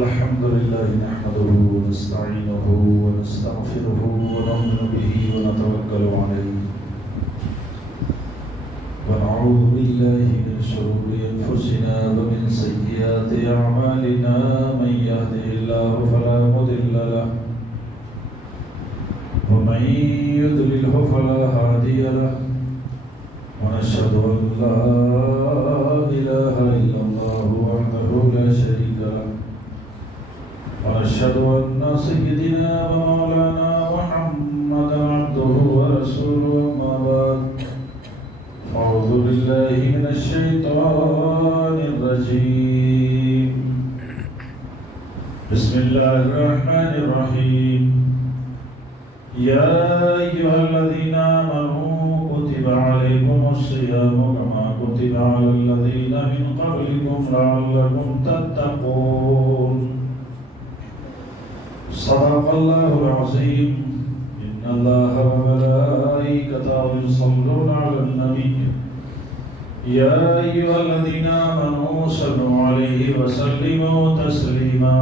الحمد لله نحمده ونستعينه ونستغفره ونؤمن به ونتوكل عليه ونعوذ بالله من شرور أنفسنا ومن سيئات أعمالنا من يهده الله فلا مضل له ومن يضلله فلا هادي له ونشهد أن لا إله إلا الله وحده لا شريك له ونشهد أن سيدنا ومولانا محمدا عبده ورسوله أما بعد أعوذ بالله من الشيطان الرجيم بسم الله الرحمن الرحيم يا أيها الذين آمنوا كتب عليكم الصيام كما كتب على الذين من قبلكم لعلكم تتقون صدق الله العظيم إن الله وملائكته يصلون على النبي يا أيها الذين آمنوا صلوا عليه وسلموا تسليما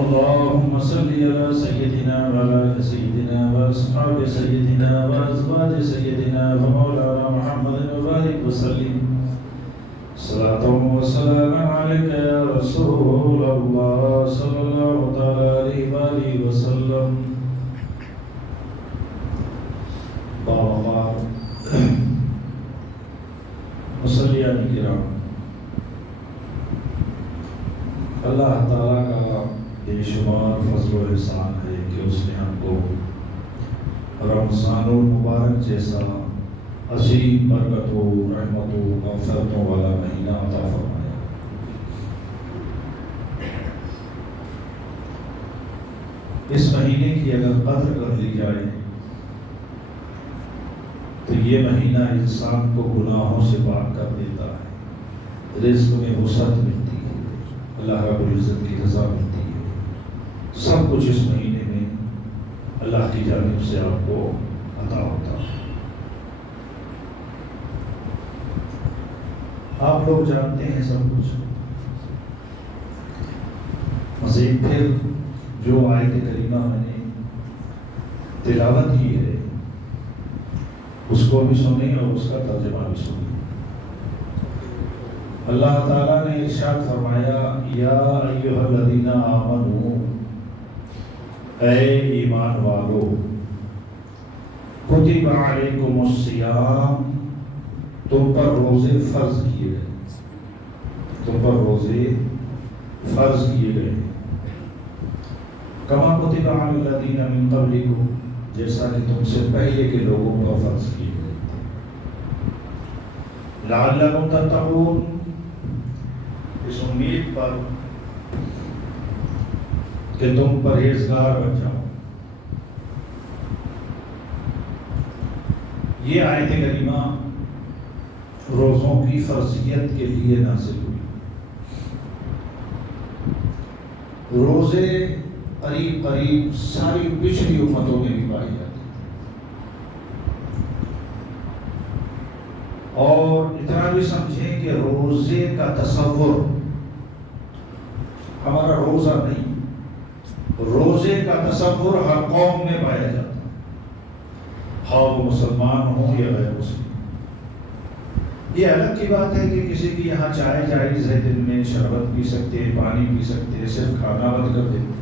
اللهم صل على سيدنا وعلى آل سيدنا وأصحاب سيدنا وأزواج سيدنا ومولانا محمد وبارك وسلم صلاة وسلاما عليك يا رسول الله صلى الله عليه وآله وسلم بارك مصلیان کرام، اللہ تعالیٰ کا بے شمار فضل و احسان ہے کہ اس نے ہم کو رمضان المبارک جیسا عظیم برکتوں رحمتوں مغفرتوں والا مہینہ عطا فرمایا۔ اس مہینے کی اگر قدر کر لی جائے تو یہ مہینہ انسان کو گناہوں سے پاک کر دیتا ہے، رزق میں وسعت ملتی ہے، اللہ رب العزت کی رضا ملتی ہے، سب کچھ اس مہینے میں اللہ کی جانب سے آپ کو عطا ہوتا ہے۔ آپ لوگ جانتے ہیں سب کچھ، مزید پھر جو آیت کریمہ میں نے تلاوت کی ہے اس کو بھی سنیں اور اس کا ترجمہ بھی سنیں۔ اللہ تعالیٰ نے ارشاد فرمایا یا ایھا الذین آمنوا، اے ایمان والو، کتب علیکم الصیام، تم پر روزے فرض کیے گئے، تم پر روزے فرض کیے گئے، کما کتب علی الذین من قبلکم، جیسا کہ تم سے پہلے کے لوگوں پر فرض کیے گئے، لعلکم تتقون، اس امید پر کہ تم پرہیزگار بن جاؤ۔ یہ آیت کریمہ روزوں کی فرضیت کے لیے نازل ہوئی۔ روزے قریب قریب ساری پچھلی امتوں میں بھی پائی جاتی تھی، اور اتنا بھی سمجھیں کہ روزے کا تصور ہمارا روزہ نہیں، روزے کا تصور ہر قوم میں پایا جاتا ہے، خواہ وہ مسلمان ہوں یا غیر مسلم۔ یہ الگ کی بات ہے کہ کسی کی یہاں چائے جائز ہے، دن میں شربت پی سکتے ہیں، پانی پی سکتے ہیں، صرف کھانا بند کر دیتے،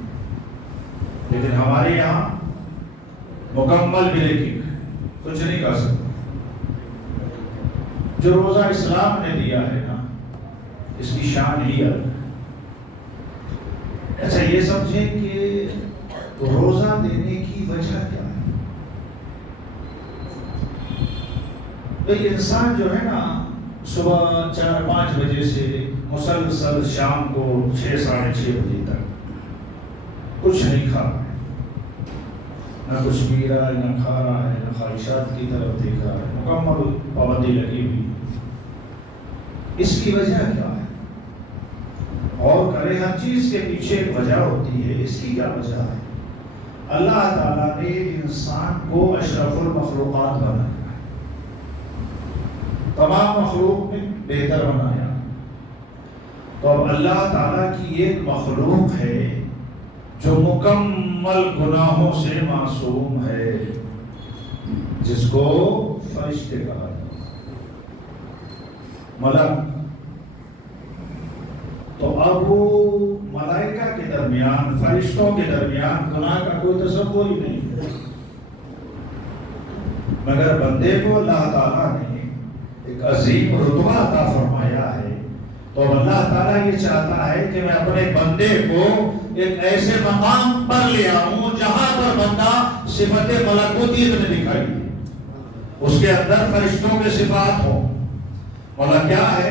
لیکن ہمارے یہاں مکمل بریکنگ ہے، کچھ نہیں کر سکتے۔ جو روزہ اسلام نے دیا ہے نا، اس کی شان ہی الگ ہے۔ اچھا یہ سمجھیں کہ روزہ دینے کی وجہ کیا ہے؟ انسان جو ہے نا صبح 4-5 بجے سے مسلسل شام کو 6-6:30 بجے تک کچھ نہیں کھا رہا ہے، نہ کچھ پی رہا ہے، نہ کھا رہا ہے، نہ خواہشات کی طرف دیکھ رہا ہے، مکمل پابندی لگی ہوئی۔ اس کی وجہ کیا ہے؟ اور کرے ہر چیز کے پیچھے ایک وجہ ہوتی ہے، اس کی کیا وجہ ہے؟ اللہ تعالیٰ نے انسان کو اشرف المخلوقات بنایا، تمام مخلوق میں بہتر بنایا، تو اب اللہ تعالیٰ کی ایک مخلوق ہے جو مکمل گناہوں سے معصوم ہے، جس کو فرشتے کہا جاتا ہے، ملک۔ تو اب وہ ملائکہ کے درمیان، فرشتوں کے درمیان گناہ کا کوئی تصور ہی نہیں ہے، مگر بندے کو اللہ تعالیٰ نے ایک عظیم رتبہ عطا فرمایا ہے۔ تو اللہ تعالیٰ یہ چاہتا ہے کہ میں اپنے بندے کو ایک ایسے مقام پر لے آؤں جہاں پر بندہ صفت ملکوتیت میں دکھائی دے، اس کے اندر فرشتوں کے صفات ہوں۔ مولا کیا ہے؟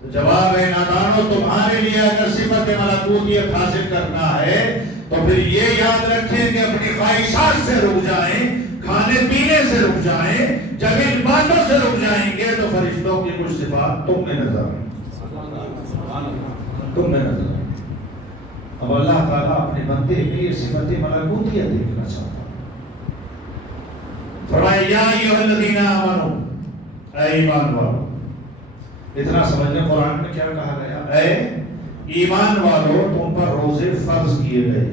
تو جواب ہے نادانو، تمہارے لیے اگر صفت ملکوتیت حاصل کرنا ہے تو پھر یہ یاد رکھیں کہ اپنی خواہشات سے رک جائیں، کھانے پینے سے رک جائیں، جب ان باتوں سے رک جائیں گے تو فرشتوں کی کچھ صفات تم میں نظر آئیں، تم میں نظر آئیں۔ اب اللہ تعالیٰ اپنے بندے میں یہ صفت ملکوتیت دیکھنا چاہتا ہے۔ فرمایا یا ایھا الذین آمنوا، اے ایمان والو۔ اتنا سمجھنے قرآن میں کیا کہا گیا؟ اے ایمان والو، تم پر روزے فرض کیے گئے۔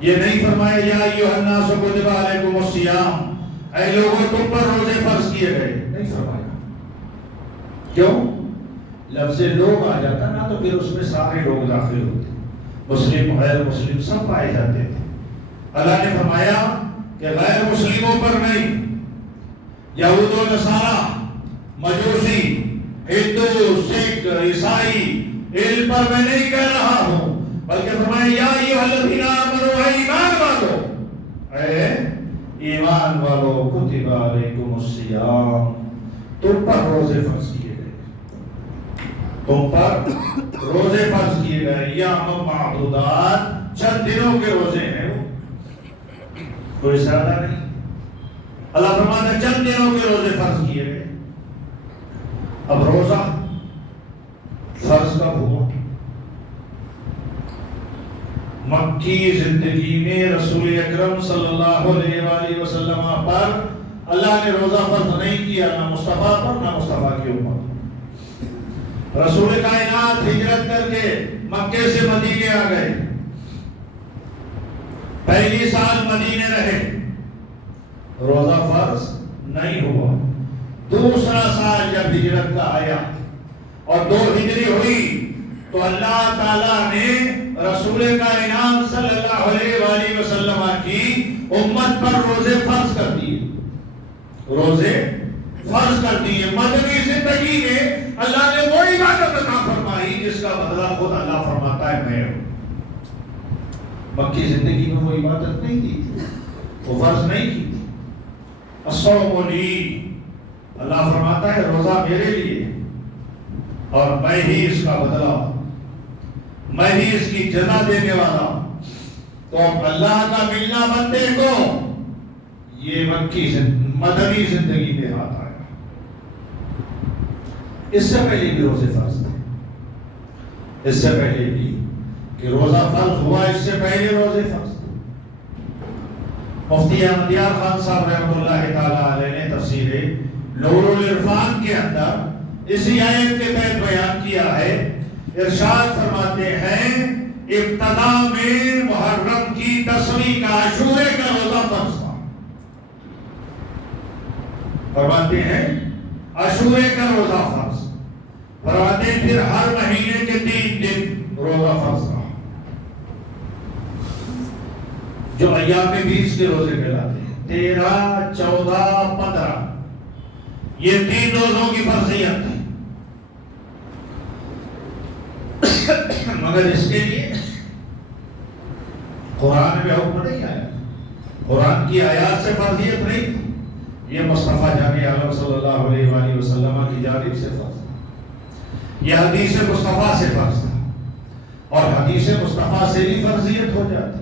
یہ نہیں فرمایا یا ایھا الناس کتب علیکم الصیام، اے لوگوں تم پر روزے فرض کیے گئے، نہیں فرمایا۔ کیوں؟ لفظ لوگ آ جاتا نا تو پھر اس میں سارے لوگ داخل ہوتے، مسلم غیر مسلم سب پائے جاتے تھے۔ اللہ نے فرمایا کہ غیر مسلموں پر نہیں، یہود و نصارہ، مجوسی، ہندو، سکھ، عیسائی، ان پر میں نہیں کہہ رہا ہوں، بلکہ فرمایا یا ایھا الذین آمنوا، اے ایمان والو، اے ایمان والو، کتب علیکم الصیام، تم پر روزے فرض کیے گئے، تم پر روزے فرض کیے گئے، ایام معدودات، چند دنوں کے روزے ہیں، وہ کوئی زیادہ نہیں۔ اللہ فرماتا ہے چند دنوں کے روزے فرض کیے گئے۔ اب روزہ فرض کب ہوا؟ مکی زندگی میں رسول اکرم صلی اللہ علیہ وآلہ وسلم پر اللہ نے روزہ فرض نہیں کیا، نہ مصطفیٰ پر نہ مصطفیٰ کی امت۔ رسول کائنات ہجرت کر کے مکے سے مدینے آ گئے، پہلی سال مدینے رہے، روزہ فرض نہیں ہوا۔ دوسرا سال جب ہجرت کا آیا اور 2 ہجری ہوئی تو اللہ تعالیٰ نے رسول کائنات صلی اللہ علیہ وآلہ وسلم کی امت پر روزے فرض کر دیے، روزے فرض کر دیے۔ مدنی زندگی میں اللہ نے وہ عبادت عطا فرمائی جس کا بدلہ خود اللہ فرماتا ہے میں ہوں۔ مکی زندگی میں وہ عبادت نہیں کی تھی، وہ فرض نہیں کی تھی۔ الصوم لی، اللہ فرماتا ہے روزہ میرے لیے اور میں ہی اس کا بدلہ، میں ہی اس کی جزا دینے والا ہوں۔ تو اب اللہ کا ملنا بندے کو یہ مدنی زندگی میں ہاتھ آیا۔ اس سے پہلے بھی روزے فرض تھے، اس سے پہلے بھی کہ روزہ فرض ہوا، اس سے پہلے روزے فرض تھے۔ مفتی احمد یار خان صاحب رحمۃ اللہ تعالی علیہ نے تفسیر نور العرفان کے اندر اسی آیت کے تحت بیان کیا ہے، ارشاد فرماتے ہیں ابتدا میں محرم کی 10ویں کا عاشورے کا روزہ فرض تھا، فرماتے ہیں عاشورے کا روزہ فرض، فرماتے ہیں پھر ہر مہینے کے 3 دن روزہ فرض تھا، جو ایام 20 کے روزے کہلاتے ہیں، 13، 14، 15، یہ 3 روزوں کی فرضیت تھی۔ مگر اس کے لیے قرآن میں حکم نہیں آیا، قرآن کی آیات سے فرضیت نہیں تھی، یہ مصطفیٰ جان عالم صلی اللہ علیہ وآلہ وسلم کی جانب سے فرض تھا، یہ حدیث مصطفیٰ سے فرض تھا، اور حدیث مصطفیٰ سے بھی فرضیت ہو جاتی۔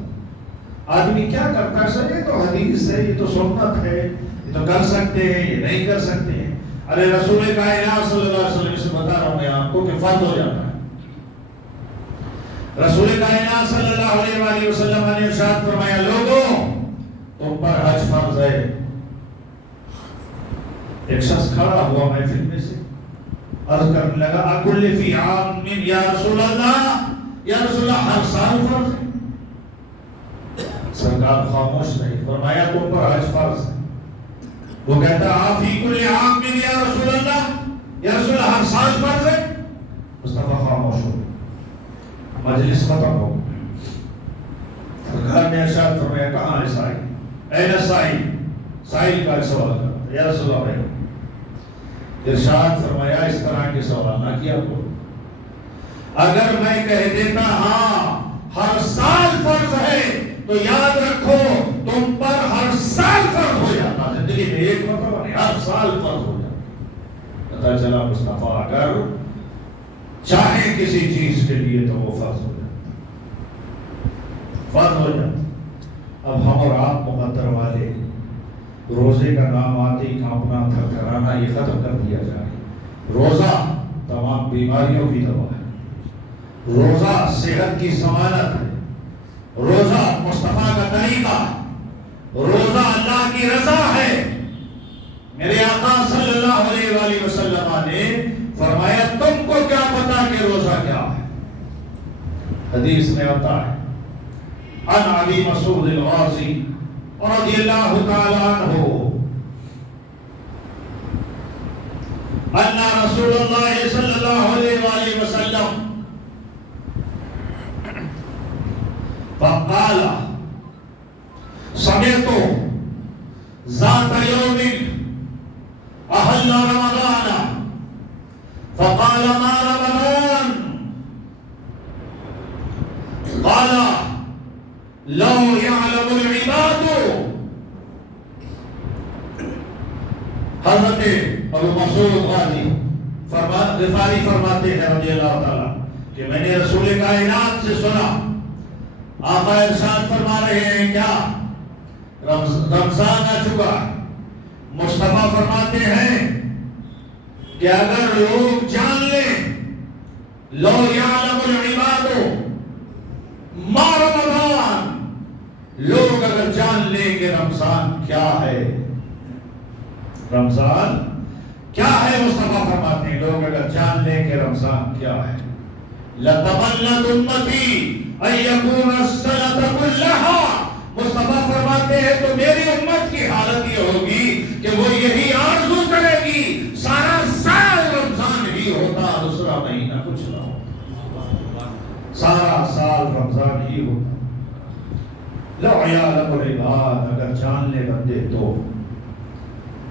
آدمی کیا کرتا ہے سر، یہ تو حدیث ہے، یہ تو سنت ہے، یہ تو کر سکتے ہیں، یہ نہیں کر سکتے ہیں۔ ارے رسول کائنات صلی اللہ علیہ وسلم سے بتا رہا ہوں میں آپ کو کہ فرض ہو جاتا ہے۔ رسول کائنات صلی اللہ علیہ وآلہ وسلم نے ارشاد فرمایا لوگوں تم پر حج فرض ہے۔ ایک شخص کھڑا ہوا محفل میں سے، عرض کرنے لگا اکل فی عام یا رسول اللہ، یا رسول اللہ ہر سال فرض ہے؟ سرکار خاموش رہی، فرمایا تم پر حج فرض ہے۔ وہ کہتا آپ فی کل عام یا رسول اللہ، یا رسول اللہ ہر سال فرض ہے؟ مصطفیٰ خاموش ہو، مجلس ختم ہو۔ سرکار نے ارشاد فرمایا کہاں ہے سائل؟ اے سائل، سائل کا سوال کرتا یا رسول اللہ بھائی۔ ارشاد فرمایا اس طرح کے سوال نہ کیا کرو، اگر میں کہہ دیتا ہاں ہر سال فرض ہے تو یاد رکھو تم پر ہر سال فرض ہو جاتا، زندگی میں ایک مرتبہ نہیں، ہر سال فرض ہو جاتا۔ پتہ چلا مصطفیٰ اگر چاہے کسی چیز کے لیے تو وہ فرض ہو جاتا، فرض ہو جاتا۔ اب ہم اور آپ مقدر والے روزے کا نام آتے ہی کانپنا تھرتھرانا یہ ختم کر دیا جائے۔ روزہ تمام بیماریوں کی دوا ہے، روزہ صحت کی ضمانت ہے، روزہ مصطفیٰ کا طریقہ ہے، روزہ اللہ کی رضا ہے۔ میرے آقا صلی اللہ علیہ وآلہ وسلم نے فرمایا تم کو کیا پتا کہ روزہ کیا ہے؟ حدیث میں آتا ہے عن ابی مسعود الغازی رضی اللہ تعالی عنہ ان رسول اللہ صلی اللہ علیہ وآلہ وسلم فقال سمعت ذات يوم احل رمضان فقال ما رمضان قال لو يعلم العباد۔ حضرت ابو مسعود غفاری فرماتے ہیں رضی اللہ تعالیٰ کہ میں نے رسول کائنات سے سنا، آقا ارشاد فرما رہے ہیں کیا رمضان آ چکا۔ مصطفیٰ فرماتے ہیں کہ اگر لوگ جان لیں لو یعلم العباد ما رمضان، لوگ اگر جان لیں کہ رمضان کیا ہے، رمضان کیا ہے، مصطفیٰ فرماتے ہیں لوگ اگر جان لیں کہ رمضان کیا ہے، لَتَمَنَّتْ أُمَّتِي أَن يَكُونَ السَّنَةَ كُلَّهَا۔ مصطفیٰ فرماتے ہیں تو میری امت کی حالت یہ ہوگی کہ وہ یہی آرزو کرے گی سارا سال رمضان ہی ہوتا، دوسرا مہینہ کچھ نہ ہوتا، سارا سال رمضان ہی ہوتا۔ لو یعلم العباد، اگر جان لے بندے تو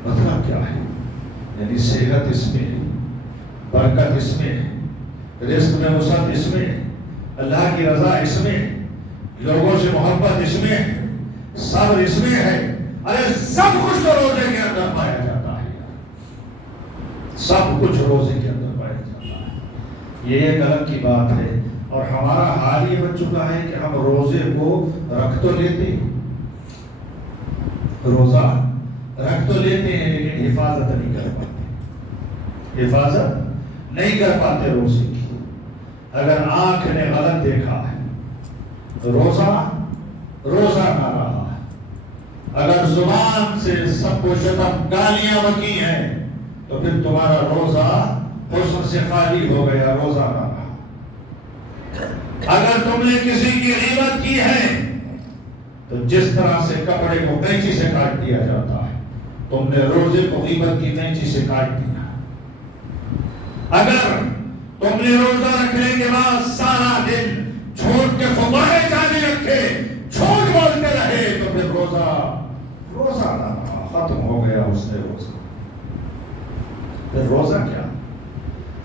مطلب کیا ہے؟ یعنی صحت اس میں ہے، برکت اس میں ہے، رزق میں وسعت اس میں ہے، اللہ کی رضا اس میں ہے، لوگوں سے محبت اس میں ہے، صبر اس میں ہے۔ ارے سب کچھ تو روزے کے اندر پایا جاتا ہے، سب کچھ روزے کے اندر پایا جاتا ہے۔ یہ ایک الگ کی بات ہے، اور ہمارا حال یہ بن چکا ہے کہ ہم روزے کو رکھ تو لیتے ہیں، روزہ رکھ تو لیتے ہیں لیکن حفاظت نہیں کر پاتے، حفاظت نہیں کر پاتے روزے کی۔ اگر آنکھ نے غلط دیکھا ہے روزہ نہ رہا ہے، اگر زبان سے سب کو شتم گالیاں بکی ہیں تو پھر تمہارا روزہ حسن سے خالی ہو گیا، روزہ نہ رہا۔ اگر تم نے کسی کی غیبت کی ہے تو جس طرح سے کپڑے کو قینچی سے کاٹ دیا جاتا ہے، تم نے روزے کو غیبت کی قینچی سے کاٹ دیا۔ اگر تم نے روزہ رکھنے کے بعد سارا دن جھوٹ کے فوارے جاری رکھے، جھوٹ بولتے رہے، تو پھر روزہ نہ ختم ہو گیا اس نے روزہ۔ پھر روزہ کیا؟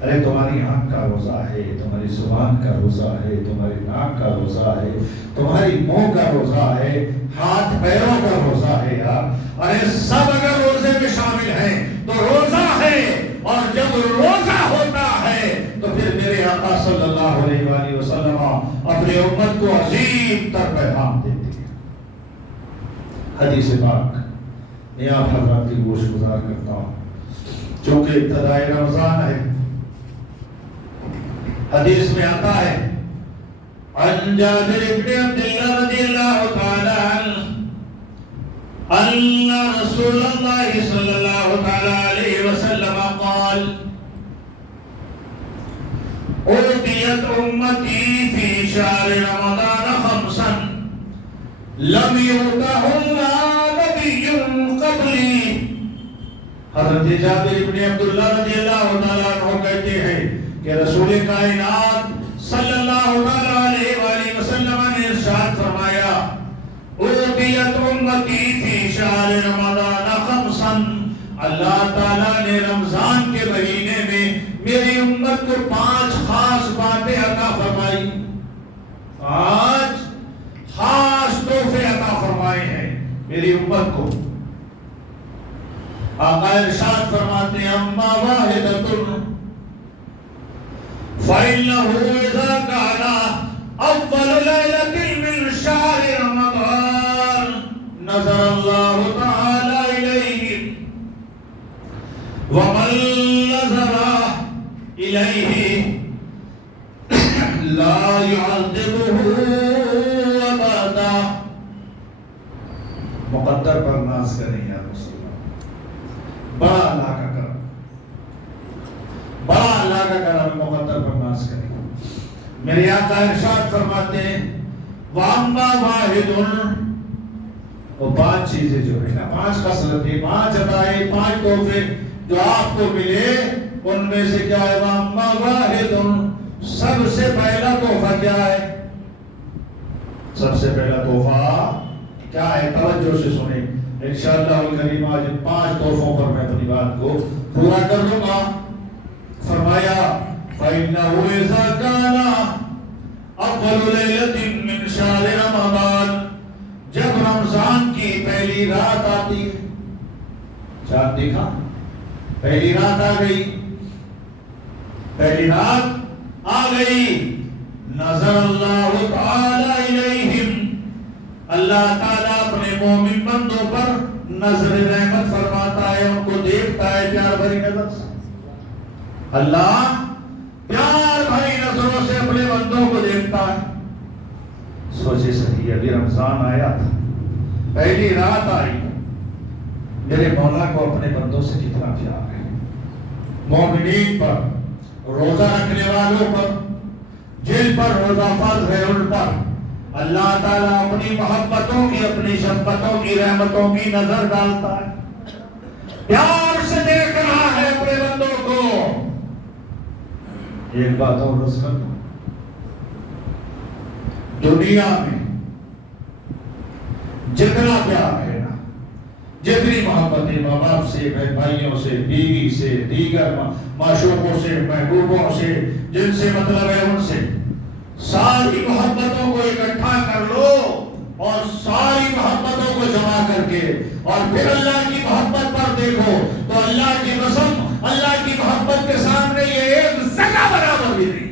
ارے تمہاری آنکھ کا روزہ ہے، تمہاری زبان کا روزہ ہے، تمہاری ناک کا روزہ ہے، تمہاری منہ کا روزہ ہے، ہاتھ پیروں کا روزہ ہے یار۔ ارے سب اگر روزے میں شامل ہیں تو روزہ ہے، اور جب روزہ ہوتا ہے تو پھر میرے آقا صلی اللہ علیہ وآلہ وسلم اپنے امت کو عظیم تر پیغام دیتے ہیں۔ حدیث پاک میں آپ حضرات کی گوش گزار کرتا ہوں چونکہ ابتدائی رمضان ہے۔ حدیث میں آتا ہے عن جابر بن عبد اللہ رضی اللہ تعالی عنہ ان رسول اللہ صلی اللہ تعالی علیہ وسلم قال اوتیت امتی فی شہر رمضان خمسا لم یؤتہن نبی قبلی. حضرت جابر بن عبداللہ رضی اللہ تعالیٰ عنہ کہتے ہیں کہ رسول کائنات صلی اللہ علیہ وآلہ وسلم نے ارشاد فرمایا اوتیت امتی فی شہر رمضان خمسا، اللہ تعالیٰ نے رمضان کے مہینے میں میری امت کو 5 خاص باتیں عطا فرمائی، 5 خاص تحفے عطا فرمائے ہیں میری امت کو. آقا ارشاد فرماتے ہیں اما واحدۃ فإنه إذا كان أول ليلة من شهر رمضان نظر الله تعالى إليه ومن نظر إليه لا يعذبه أبدا. مقدر پر ناز کریں یا مسلمان، بڑا اللہ کا کرم، بڑا اللہ کا کرم، مقدر پر ناز کریں. میرے آقا ارشاد فرماتے ہیں وَأَمَّا وَاحِدٌ، وہ 5 چیزیں جو ہے نا، 5 خصلتیں، 5 عطائیں، 5 تحفے جو آپ کو ملے، ان میں سے کیا ہے وَأَمَّا وَاحِدٌ، سب سے پہلا تحفہ کیا ہے؟ سب سے پہلا تحفہ کیا ہے؟ توجہ سے سنیں، انشاءاللہ الکریم آج 5 تحفوں پر میں اپنی بات کو پورا کر دوں گا. فرمایا فَإِنَّهُ إِذَا كَانَ أَوَّلُ لَيْلَةٍ مِّن شَهْرِ رَمَضَانَ، جب رمضان کی پہلی رات آتی ہے، چاند دیکھا، پہلی رات آ گئی، پہلی رات آ گئی، نظر اللہ تعالی الیہم، اللہ تعالیٰ اپنے مومن بندوں پر نظر رحمت فرماتا ہے، ان کو دیکھتا ہے پیار بھری نظر سے. اللہ پیار بھری نظروں سے اپنے بندوں کو دیکھتا ہے. سوچے صحیح، ابھی رمضان آیا تھا، پہلی رات آئی، میرے مولا کو اپنے بندوں سے کتنا پیار ہے. مومنین پر، روزہ رکھنے والوں پر، جن پر روزہ فرض ہے ان پر اللہ تعالیٰ اپنی محبتوں کی، اپنی شفقتوں کی، رحمتوں کی نظر ڈالتا ہے، پیار سے دیکھ رہا ہے اپنے بندوں کو. ایک بات اور رس کر دوں، دنیا میں جتنا پیار ہے نا، جتنی محبتیں ماں باپ سے، بھائیوں سے، بیوی سے، دیگر معشوقوں سے، محبوبوں سے، جن سے مطلب ہے ان سے، ساری محبتوں کو اکٹھا کر لو اور ساری محبتوں کو جمع کر کے اور پھر اللہ کی محبت پر دیکھو تو اللہ کی قسم، اللہ کی محبت کے سامنے یہ ایک ذرہ برابر بھی نہیں،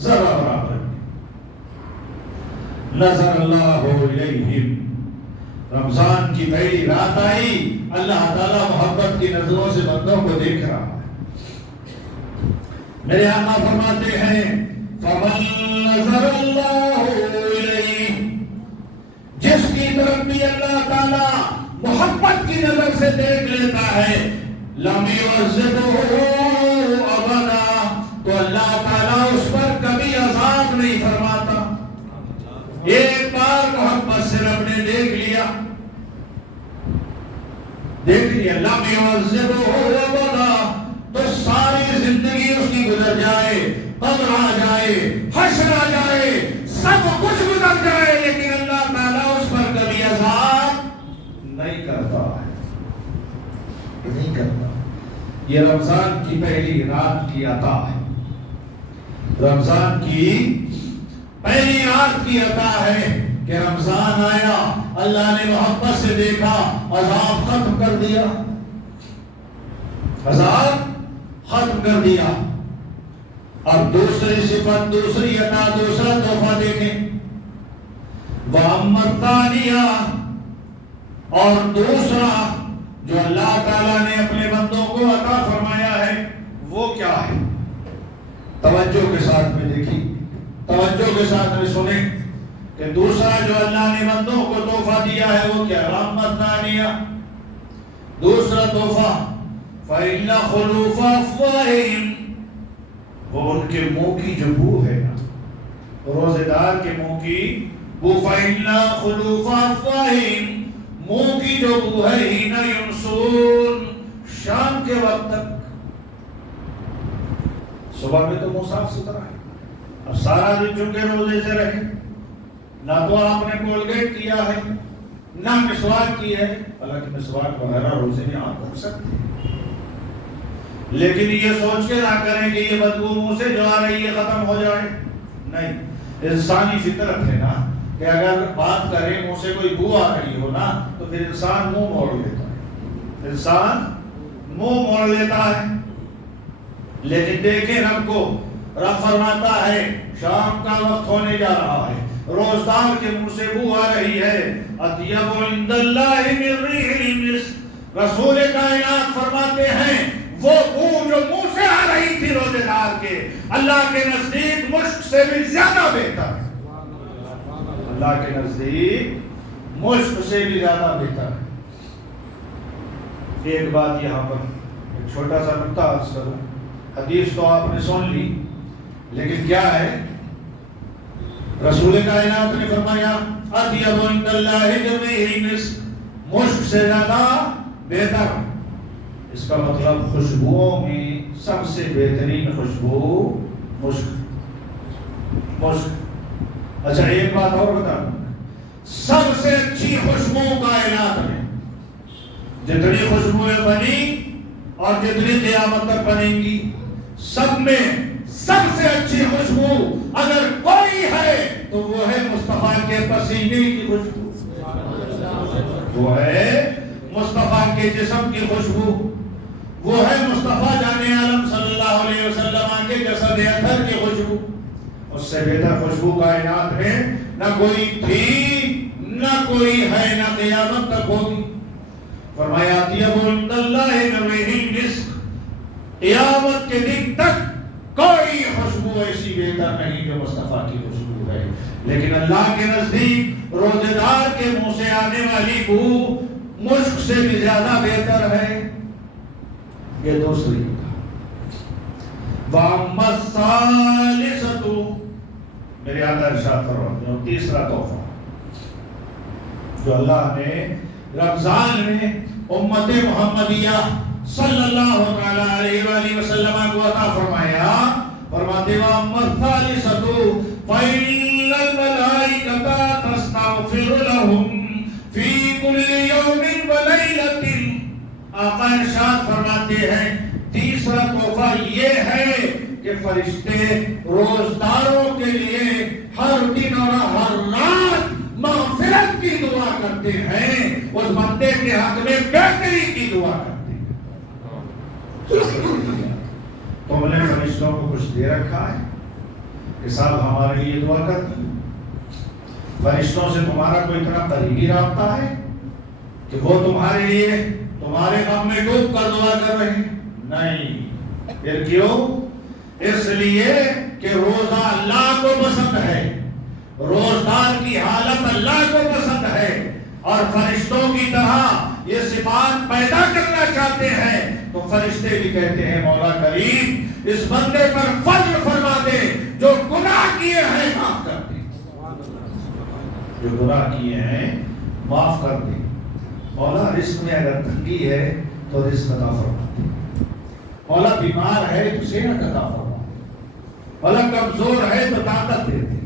ذرہ برابر نہیں. نظر اللہ الیہم، رمضان کی پہلی رات آئی، اللہ تعالیٰ محبت کی نظروں سے بندوں کو دیکھ رہا ہے. میرے آقا فرماتے ہیں فَمَن نَظَرَ اللَّهُ إِلَيْهِ، جس کی طرف بھی اللہ تعالیٰ محبت کی نظر سے دیکھ لیتا ہے، لَمْ يُعَذِّبْهُ أَبَدًا، تو اللہ تعالیٰ اس پر کبھی عذاب نہیں فرماتا. ایک بار محبت سے رب نے دیکھ لیا، لَمْ يُعَذِّبْهُ أَبَدًا، تو ساری زندگی اس کی گزر جائے، قبر آ جائے، حشر آ جائے، سب کچھ گزر جائے، لیکن اللہ تعالیٰ اس پر کبھی عذاب نہیں کرتا ہے، نہیں کرتا. یہ رمضان کی پہلی رات کی عطا ہے، رمضان کی پہلی رات کی عطا ہے کہ رمضان آیا، اللہ نے محبت سے دیکھا، عذاب ختم کر دیا، عذاب ختم کر دیا. اب دوسری صفت، دوسری عطا، دوسرا تحفہ دیکھیں، وَأَمَّا الثَّانِيَةُ، اور دوسرا جو اللہ تعالیٰ نے اپنے بندوں کو عطا فرمایا ہے وہ کیا ہے؟ توجہ کے ساتھ میں دیکھیں، توجہ کے ساتھ میں سنیں کہ دوسرا جو اللہ نے بندوں کو تحفہ دیا ہے وہ کیا؟ وَأَمَّا الثَّانِيَةُ، دوسرا تحفہ فَإِنَّ خُلُوفَ أَفْوَاهِهِمْ وہ ان کے منہ کی جو بو ہے نا، روزے دار کے منہ کی بو، فَإِنَّا خُلُوفَ أَفْوَاهِهِمْ، منہ کی جو بو ہے حِینَ يُمْسُونَ، شام کے وقت تک۔ صبح میں تو منہ صاف ستھرا ہے، اب سارا دن چونکہ روزے سے رہے، نہ تو آپ نے کولگیٹ کیا ہے نہ مسواک کی ہے، حالانکہ مسواک وغیرہ روزے میں آپ کر سکتے ہیں، لیکن یہ سوچ کے نہ کریں کہ یہ بدبو منہ سے جو آ رہی ہے ختم ہو جائے، نہیں۔ انسانی فطرت ہے نا کہ اگر بات کرے منہ سے کوئی بو آ رہی ہو نا تو پھر انسان منہ موڑ لیتا ہے، انسان منہ موڑ لیتا ہے۔ لیکن دیکھیں رب کو، رب فرماتا ہے شام کا وقت ہونے جا رہا ہے، روزدار کے منہ سے بو آ رہی ہے، اطیب عند اللہ من ریح المسک، رسول کائنات فرماتے ہیں وہ بو جو منہ سے آ رہی تھی روزے دار کے، اللہ کے نزدیک مشک سے بھی زیادہ بہتر ہے، اللہ کے نزدیک مشک سے بھی زیادہ بہتر ہے۔ ایک بات یہاں پر ایک چھوٹا سا نکتہ عرض کروں، حدیث تو آپ نے سن لی، لیکن کیا ہے، رسول کائنات نے فرمایا اطیب عند اللہ من ریح المسک، مشک سے زیادہ بہتر۔ اس کا مطلب خوشبوؤں میں سب سے بہترین خوشبو مشک۔ اچھا ایک بات اور بتا دوں، سب سے اچھی خوشبو کائنات میں جتنی خوشبوئیں بنی اور جتنی قیامت تک بنیں گی، سب میں سب سے اچھی خوشبو اگر کوئی ہے تو وہ ہے مصطفیٰ کے پسینے کی خوشبو، وہ ہے مصطفیٰ کے جسم کی خوشبو، وہ ہے مصطفیٰ جان عالم صلی اللہ علیہ وسلم کے جسد اطہر کی خوشبو۔ اس سے بہتر خوشبو کائنات میں نہ کوئی تھی نہ کوئی ہے نہ قیامت تک ہوگی۔ فرمایا اطیب عند اللہ من ریح المسک، قیامت کے دن تک کوئی خوشبو ایسی بہتر نہیں جو مصطفیٰ کی خوشبو ہے، لیکن اللہ کے نزدیک روزے دار کے منہ سے آنے والی بو مشک سے بھی زیادہ بہتر ہے۔ یہ دوسری وَأَمَّا الثَّالِثَةُ، میرے آقا ارشاد فرماتے ہیں تیسرا تحفہ جو اللہ نے رمضان میں امت محمدیہ صلی اللہ علیہ وآلہ وسلم کو عطا فرمایا، فرماتے وَأَمَّا الثَّالِثَةُ فَإِنَّ الْمَلَائِكَةَ تَسْتَغْفِرُ لَهُمْ فِي كُلِّ يَوْمٍ وَلَيْلَةٍ۔ آقا ارشاد فرماتے ہیں تیسرا تحفہ یہ ہے کہ فرشتے روزداروں کے لیے ہر دن اور ہر رات مغفرت کی دعا کرتے ہیں، اس بندے کے حق میں بہتری کی دعا کرتے ہیں۔ تم نے فرشتوں کو کچھ دے رکھا ہے کہ صاحب ہمارے لیے دعا کرتے ہیں؟ فرشتوں سے تمہارا کوئی اتنا قریبی رابطہ ہے کہ وہ تمہارے لیے تمہارے غم میں ڈوب کر دعا کر رہے ہیں؟ نہیں۔ پھر کیوں؟ اس لیے کہ روزہ اللہ کو پسند ہے، روزدار کی حالت اللہ کو پسند ہے، اور فرشتوں کی طرح یہ صفات پیدا کرنا چاہتے ہیں، تو فرشتے بھی کہتے ہیں مولا کریم اس بندے پر فضل فرما دے، جو گناہ کیے ہیں معاف کر دے، جو گناہ کیے ہیں معاف کر دے۔ مولا رزق میں اگر تنگی ہے تو رزق عطا فرما دے، مولا بیمار ہے تو صحت عطا فرما دے، مولا کمزور ہے تو طاقت دے دے،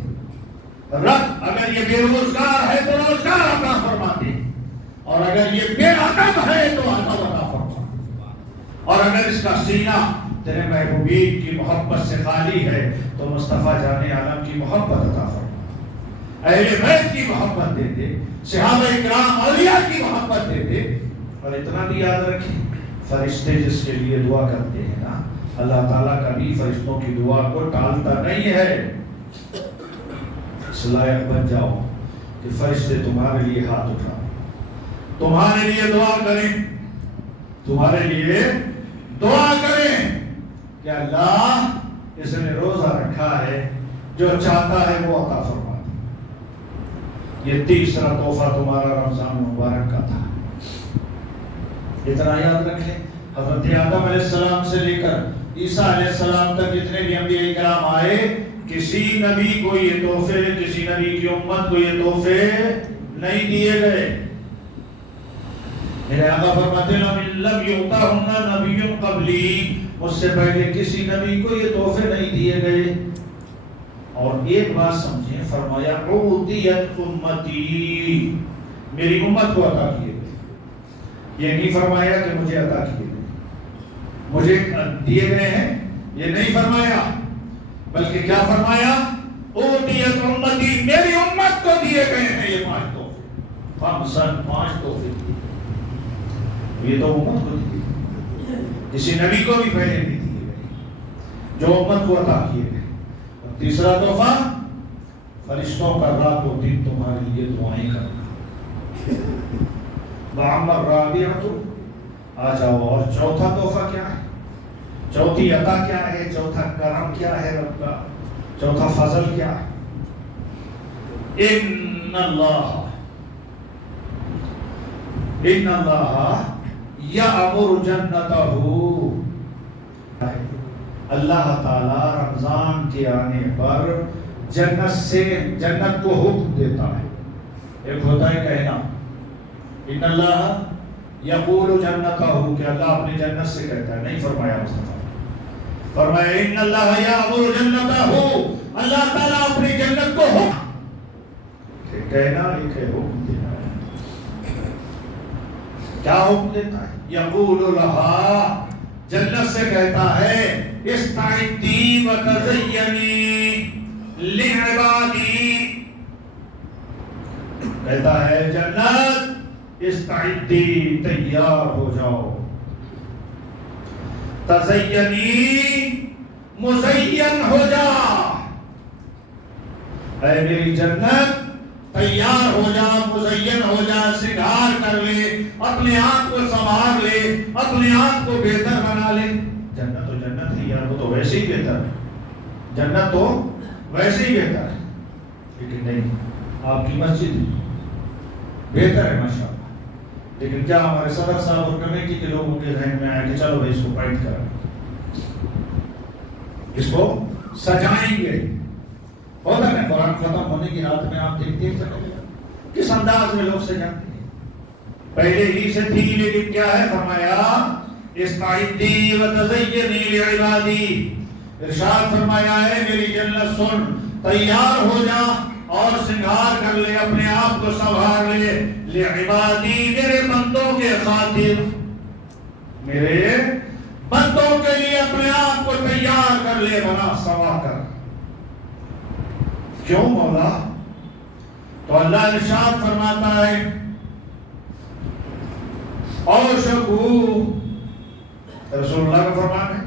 رب اگر یہ بے روزگار ہے تو روزگار عطا فرما دے، اور اگر یہ بے عقل ہے تو عقل عطا فرما دے، اور اگر اس کا سینہ تیرے محبوبین کی محبت سے خالی ہے تو مصطفیٰ جان عالم کی محبت عطا فرما، اہل بیت کی محبت دے دے، صحابہ اکرام اولیاء کی محبت دے دے۔ اور اتنا بھی یاد رکھیں فرشتے جس کے لیے دعا کرتے ہیں نا، اللہ تعالیٰ کبھی فرشتوں کی دعا کو ٹالتا نہیں ہے۔ اس لائق بن جاؤ کہ فرشتے تمہارے لیے ہاتھ اٹھائیں، تمہارے لیے دعا کریں، تمہارے لیے دعا کریں کہ اللہ اس نے روزہ رکھا ہے، جو چاہتا ہے وہ عطا فرما۔ یہ تیسرا تحفہ تمہارا رمضان مبارک کا تھا۔ اتنا یاد رکھیں، حضرت آدم علیہ السلام سے لے کر عیسیٰ علیہ السلام تک جتنے بھی انبیاء کرام آئے، کسی نبی کو یہ تحفے، کسی نبی کی امت کو یہ تحفے نہیں دیے گئے۔ میرے آقا فرماتے ہیں لم یعطہن نبی قبلی، مجھ سے پہلے کسی نبی کو یہ تحفے نہیں دیے گئے۔ اور ایک بات سمجھیں، فرمایا عودیت امتی، میری امت کو عطا کیے گئے۔ یہ نہیں فرمایا کہ مجھے عطا کیے گئے، مجھے دیے گئے ہیں، یہ نہیں فرمایا، بلکہ کیا فرمایا؟ عودیت امتی، میری امت کو دیے گئے ہیں یہ 5 تحفے، 5 تحفے دیے۔ یہ تو امت کو دیے، کسی نبی کو بھی پہلے نہیں دیے گئے، جو امت کو عطا کیے گئے۔ اور تیسرا تحفہ، فرشتوں کا رات و دن تمہارے لیے دعائیں کرنا۔ وَعَمَّ الرَّابِعَةُ، آ جاؤ، اور چوتھا تحفہ کیا ہے؟ چوتھی عطا کیا ہے؟ چوتھا کرم کیا ہے رب کا؟ چوتھا فضل کیا ہے؟ ان اللہ یأمر جنتہ، اللہ تعالی رمضان کے آنے پر جنت کو حکم دیتا ہے۔ ایک ہوتا ہے کہنا ان اللہ یقول جنتہ، کہ اللہ اپنی جنت سے کہتا ہے، نہیں فرمایا مصطفیٰ، فرمایا ان اللہ یأمر جنتہ، اللہ تعالیٰ اپنی جنت کو حکم، کہنا ایک ہے، حکم دینا ہے۔ کیا حکم دیتا ہے؟ یقول لہا، جنت سے کہتا ہے استعدی وتزینی لعبادی، کہتا ہے جنت استعدی، تیار ہو جاؤ، تزینی، مزین ہو جا، اے میری جنت تیار ہو جا، مزین ہو جا، سنگار کر لے، اپنے آپ کو سنوار لے، اپنے آپ کو بہتر بنا لے۔ جنت تو جنت ہے یار، وہ تو ویسے ہی بہتر ہے، جنت تو ویسے ہی بہتر ہے، لیکن نہیں، آپ کی مسجد بہتر ہے ماشاءاللہ، لیکن کیا ہمارے صدر صاحب اور کمیٹی کے لوگوں کے ذہن میں آیا کہ چلو بھائی اس کو پینٹ کریں، اس کو سجائیں گے؟ ہوتا ہے قرآن ختم ہونے کی رات میں آپ دیکھتے ہیں کس انداز میں لوگ سجاتے ہیں، پہلے ہی سے تھی، لیکن کیا ہے؟ فرمایا استعدی وتزینی لعبادی، ارشاد فرمایا ہے میری جنت سن، تیار ہو جا اور سنگار کر لے، اپنے آپ کو سنوار لے، لعبادی، میرے بندوں کے خاطر، میرے بندوں کے لیے اپنے آپ کو تیار کر لے، بنا سوا کر۔ کیوں مولا؟ تو اللہ ارشاد فرماتا ہے اوشکو، رسول اللہ کا فرمان ہے،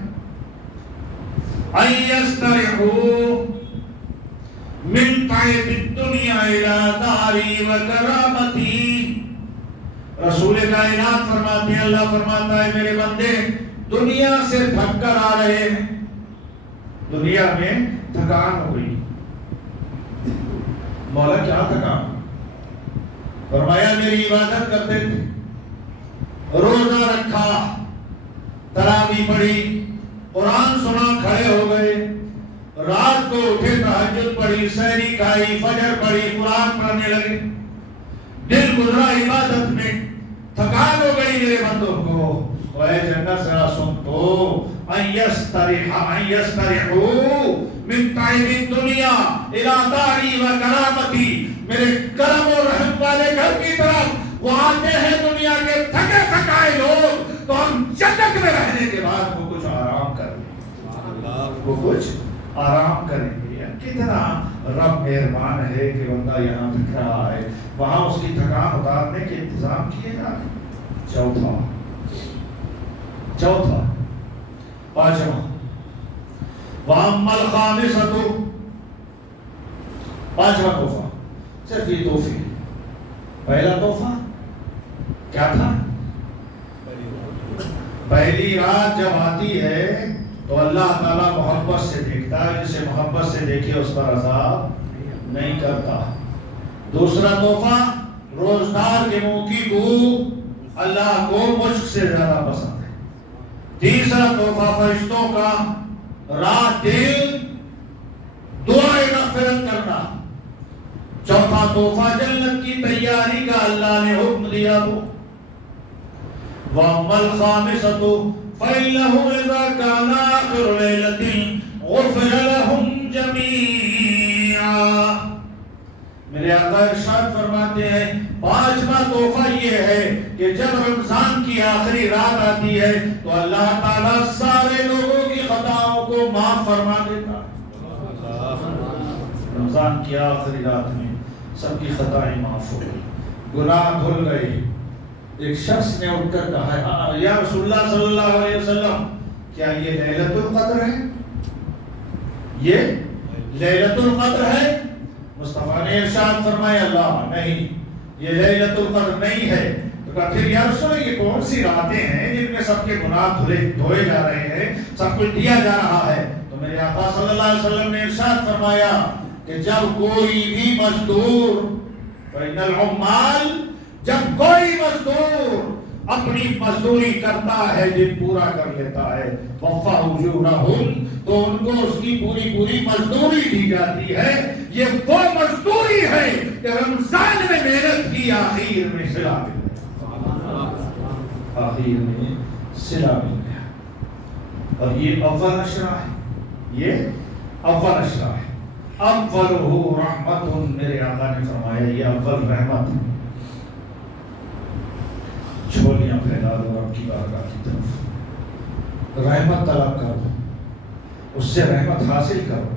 ان یسترحوا من طیب الدنیا الی داری و کرامتی، رسول کائنات فرماتے ہیں، اللہ فرماتا ہے میرے بندے دنیا سے تھک کر آ رہے ہیں، دنیا میں تھکان ہو گئی۔ مولا کیا تھکان؟ فرمایا میری عبادت کرتے تھے، روزہ رکھا، تراویح پڑھی، قرآن سنا، کھڑے ہو گئے، رات کو اٹھے، تہجد پڑھی، سحری کھائی، فجر پڑھی، قرآن پڑھنے لگے، دل گزرا عبادت میں، تھکان ہو گئی میرے بندوں کو۔ تو اے جنت ذرا سن تو، ان یسترحوا من طیب الدنیا الی داری و کرامتی، میرے کرم و رحم والے گھر کی طرف وہ آتے ہیں دنیا کے تھکے تھکائے لوگ، تو ہم جنت میں رہنے کے بعد وہ کچھ آرام کریں گے، وہ کچھ آرام کریں گے۔ کتنا رب مہربان ہے کہ بندہ یہاں تھک رہا ہے، وہاں اس کی تھکان اتارنے کے انتظام کیے جا رہے۔ چوتھا پانچواں، وَأَمَّا الْخَامِسَةُ، پانچواں تحفہ، صرف یہ تحفے۔ پہلا تحفہ کیا تھا؟ پہلی رات جب آتی ہے تو اللہ تعالیٰ محبت سے دیکھتا ہے، جسے محبت سے دیکھے اس پر عذاب نہیں کرتا۔ دوسرا تحفہ، روزدار کے منہ کی بو اللہ کو مشک سے زیادہ پسند ہے۔ تیسرا تحفہ فرشتوں کا رات دن دعائے مغفرت کرنا. چوتھا تحفہ جنت کی تیاری کا اللہ نے حکم دیا. وَأَمَّا الْخَامِسَةُ فَإِنَّهُ إِذَا كَانَ آخِرُ لَيْلَةٍ غُفِرَ لَهُمْ جَمِيعًا. میرے آقا ارشاد فرماتے ہیں پانچواں تحفہ یہ ہے کہ جب رمضان کی آخری رات آتی ہے تو اللہ تعالیٰ سارے لوگوں کی خطاؤں کو معاف فرما دیتا. رمضان کی آخری رات میں سب کی خطائیں معاف ہو گئی, گناہ دھل گئے. ایک شخص نے اٹھ کر کہا یا رسول اللہ صلی اللہ علیہ وسلم کیا یہ لیلۃ القدر ہے؟ یہ لیلۃ القدر ہے؟ مصطفیٰ نے ارشاد فرمایا اللہ نہیں, یہ لیلۃ القدر نہیں ہے. تو کہا پھر یا رسول اللہ یہ کون سی راتیں ہیں جن میں سب کے گناہ دھوئے جا رہے ہیں, سب کچھ دیا جا رہا ہے؟ تو میرے آقا صلی اللہ علیہ وسلم نے ارشاد فرمایا کہ جب کوئی بھی مزدور فإن العمال, جب کوئی مزدور اپنی مزدوری کرتا ہے, دن پورا کر لیتا ہے, وفا اجورہم, تو ان کو اس کی پوری مزدوری دی جاتی ہے. یہ وہ مزدوری ہے کہ رمضان میں محنت کی, آخر میں صلہ مل گیا, آخر میں صلہ مل گیا. اور یہ اول اشرا ہے, یہ اول اشرا ہے. اولہ رحمت, میرے آقا نے فرمایا یہ اول رحمت ہے. چھولیاں پھیلا دو رب کی بارگاہ کی طرف, رحمت طلب کرو, اس سے رحمت حاصل کرو.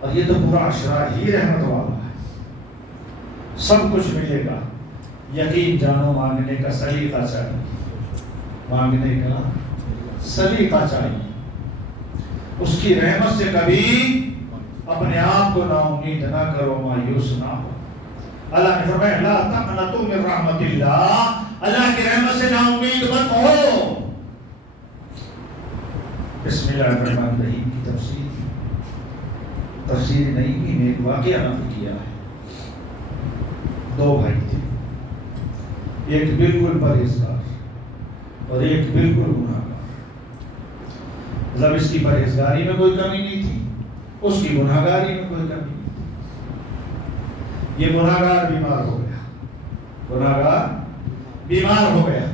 اور یہ تو پورا اشرا ہی رحمت والا ہے. سب کچھ ملے گا, یقین جانو. مانگنے کا سلیقہ چاہیے, مانگنے کا سلیقہ چاہیے. اس کی رحمت سے کبھی اپنے آپ کو نا امید نہ کرو, مایوس نہ ہو. اللہ نے فرمایا لا تقنطوا من رحمت اللہ, اللہ کی رحمت سے نا امید مت ہو. بسم اللہ الرحمن الرحیم کی تفسیر نہیں کی, میں ایک واقعہ نقل کیا ہے. دو بھائی تھے, ایک بالکل پرہیزگار اور ایک بالکل گناہگار. مطلب اس کی پرہیزگاری میں کوئی کمی نہیں تھی, اس کی گناہگاری میں کوئی کمی نہیں تھی. یہ گناہگار بیمار ہو گیا, گناہگار بیمار ہو گیا.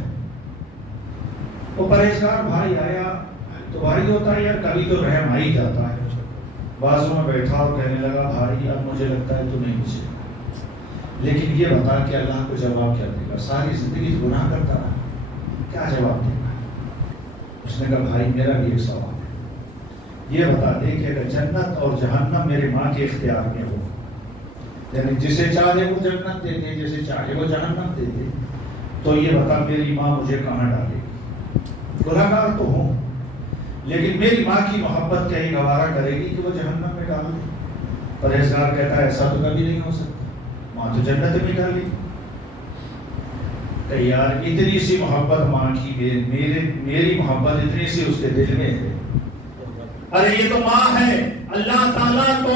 وہ پرہیزگار بھائی آیا تو بھائی ہوتا ہے یار, کبھی تو رحم آ ہی جاتا ہے. بازو میں بیٹھا اور کہنے لگا بھائی اب مجھے لگتا ہے تو نہیں بچے گا, لیکن یہ بتا کہ اللہ کو جواب کیا دے گا؟ ساری زندگی گناہ کرتا رہا, کیا جواب دے گا؟ اس نے کہا بھائی میرا بھی ایک سوال ہے, یہ بتا دے کہ اگر جنت اور جہنم میرے ماں کے اختیار میں ہو, یعنی جسے چاہے وہ جنت دے دے, جسے چاہے وہ جہنم دے دے, تو یہ بتا میری ماں مجھے کہاں ڈالے گی؟ گناہگار تو ہوں, لیکن میری ماں کی محبت کہیں گوارا کرے گی کہ وہ جہنم میں ڈال دے؟ پرہیزگار کہتا ہے ایسا تو کبھی نہیں ہو سکتا, ماں تو جنت میں ڈالی. کہ یار اتنی سی محبت ماں کی, میری محبت اتنی سی اس کے دل میں ہے. ارے یہ تو ماں ہے, اللہ تعالیٰ تو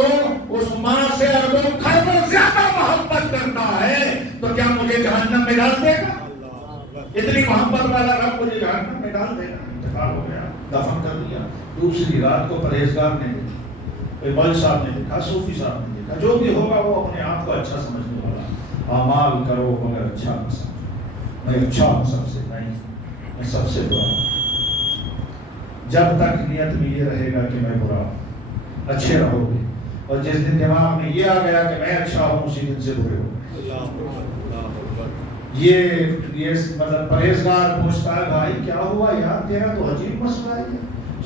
اس ماں سے اربوں کھربوں زیادہ محبت کرتا ہے, تو کیا مجھے جہنم میں ڈال دے گا؟ اتنی محبت والا رب مجھے جہنم میں ڈال دے گا؟ انتقال ہو گیا, دفن کر دیا. دوسری رات کو پرہیزگار نے دیکھا, کوئی مول صاحب نے دیکھا, صوفی صاحب نے دیکھا, جو بھی ہوگا وہ اپنے آپ کو اچھا سمجھنے والا. اعمال کرو مگر اچھا نہ سمجھو, میں اچھا ہوں سب سے, نہیں میں سب سے برا ہوں. جب تک نیت میں یہ رہے گا کہ میں برا ہوں, اچھے رہو گے, اور جس دن دماغ میں یہ آ گیا کہ میں اچھا ہوں اسی دن سے برے ہو. یہ مطلب پرہیزگار پوچھتا ہے بھائی کیا ہوا یار, تیرا تو عجیب مسئلہ ہے,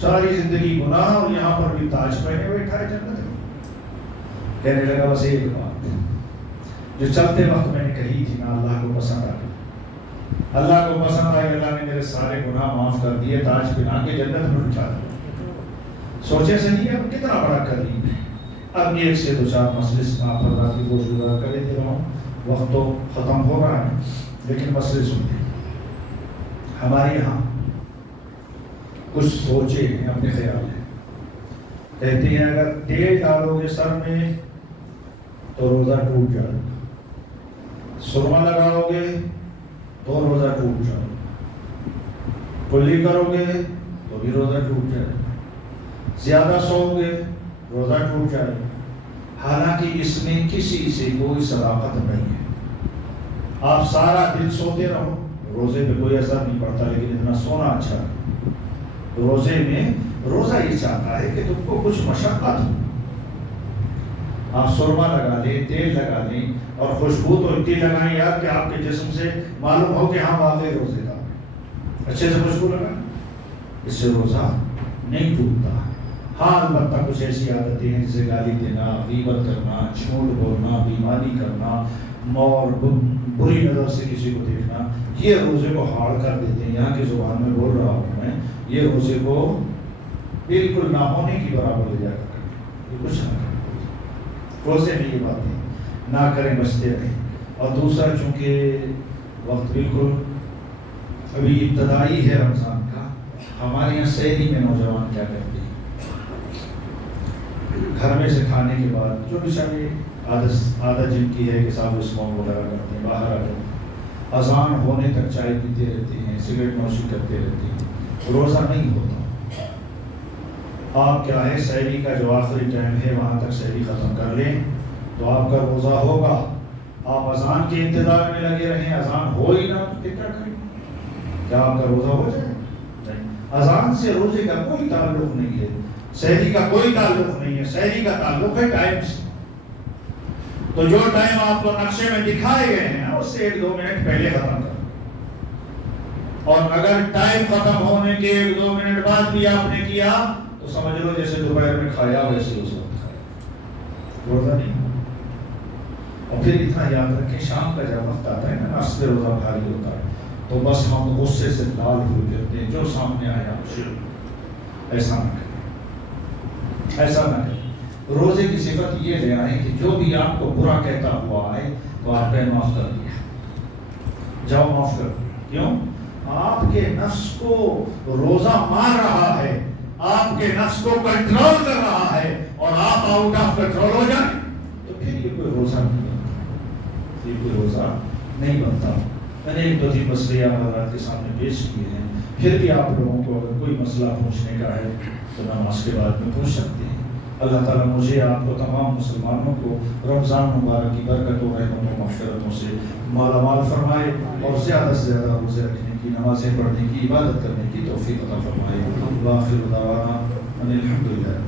ساری زندگی گناہ اور یہاں پر بھی تاج پہنے بیٹھا ہے جنت میں. کہنے لگا بس ایک بات جو چلتے وقت میں نے کہی تھی نا, اللہ کو پسند آ گئی, اللہ کو پسند آئی, اللہ نے میرے سارے گناہ معاف کر دیے, تاج پہنا کے جنت میں بٹھا دیا. سوچے صحیح اب کتنا بڑا کریم ہے. اب ایک سے دو چار مجلس آپ حضرات کی گوشت کر دیتے رہا ہوں, وقت تو ختم ہو رہا ہے, لیکن مسئلے سنتے ہیں. ہمارے یہاں کچھ سوچے ہیں, اپنے خیال ہیں, کہتے ہیں اگر تیل ڈالو گے سر میں تو روزہ ٹوٹ جائے گا, سرما لگاؤ گے تو روزہ ٹوٹ جائے گا, کلی کرو گے تو بھی روزہ ٹوٹ جائے، زیادہ سو گے روزہ ٹوٹ جائے، حالانکہ اس میں کسی سے کوئی صداقت نہیں ہے. آپ سارا دن سوتے رہو، روزے پہ کوئی اثر نہیں پڑتا، لیکن اتنا سونا اچھا ہے. روزے میں روزہ یہ چاہتا ہے کہ تم کو کچھ مشقت ہو. آپ سرما لگا لیں، تیل لگا لیں، اور خوشبو تو اتنی لگائیں یار کہ آپ کے جسم سے معلوم ہو کہ ہاں واقعی روزے دار. اچھے سے خوشبو لگائیں، اس سے روزہ نہیں ٹوٹتا. ہاں البتہ کچھ ایسی عادتیں ہیں جیسے گالی دینا، غیبت کرنا، جھوٹ بولنا، بیماری کرنا، اور بری نظر سے کسی کو دیکھنا، یہ روزے کو ہاڑ کر دیتے ہیں. یہاں کی زبان میں بول رہا ہوں میں، یہ روزے کو بالکل نہ ہونے کی برابر لے جا کر یہ کچھ نہ کریں. روزے میں یہ باتیں نہ کریں، بچتے رہیں. اور دوسرا، چونکہ وقت بالکل ابھی ابتدائی ہے رمضان کا، ہمارے یہاں سحری میں نوجوان کیا کرتے ہیں، گھر میں سے کھانے کے بعد جو بیچارے عادت جن کی ہے کہ صاحب اسموک وغیرہ کرتے ہیں، باہر آتے ہیں، اذان ہونے تک چائے پیتے رہتے ہیں، سگریٹ نوشی کرتے رہتے ہیں، روزہ نہیں ہوتا. آپ کیا ہے، سحری کا جو آخری ٹائم ہے وہاں تک سحری ختم کر لیں تو آپ کا روزہ ہوگا. آپ اذان کے انتظار میں لگے رہیں، اذان ہو ہی نہ تو کیا کریں، کیا آپ کا روزہ ہو جائے؟ نہیں. اذان سے روزے کا کوئی تعلق نہیں ہے، سحری کا کوئی تعلق نہیں ہے. سحری کا تعلق ہے ٹائم سے. تو جو ٹائم آپ کو نقشے میں دکھائے گئے ہیں اس سے 1-2 منٹ پہلے ختم کریں. اور اگر ٹائم ختم ہونے کے 1-2 منٹ بعد بھی آپ نے کیا تو سمجھ لو جیسے دوپہر میں کھایا ویسے اس وقت کھایا، روزہ نہیں. اور پھر اتنا یاد رکھیں، شام کا جب وقت آتا ہے نا، اصل روزہ بھاری ہوتا ہے، تو بس ہم غصے سے لال ہو جاتے ہیں، جو سامنے آیا ایسا نہ کریں، ایسا نہ کریں. روزے کی صفت یہ لے آئے کہ جو بھی آپ کو برا کہتا ہوا آئے تو آپ نے معاف کر دیا، جاؤ معاف کر دیا. کیوں؟ آپ کے نفس کو روزہ مار رہا ہے، آپ کے نفس کو کنٹرول کر رہا ہے، اور آپ آؤٹ آف کنٹرول ہو جائیں تو پھر یہ کوئی روزہ نہیں بنتا، یہ کوئی روزہ نہیں بنتا. میں نے 1-2 مسئلے آپ کے سامنے پیش کیے ہیں. پھر بھی آپ لوگوں کو اگر کوئی مسئلہ پوچھنے کا ہے تو نماز کے بعد میں پوچھ سکتے ہیں. اللہ تعالیٰ مجھے آپ کو تمام مسلمانوں کو رمضان مبارک کی برکتوں، رحمتوں، مغفرتوں سے مالا مال فرمائے، اور زیادہ سے زیادہ روزے رکھنے کی، نمازیں پڑھنے کی، عبادت کرنے کی توفیق عطا فرمائے. وآخر دعوانا ان الحمد للہ.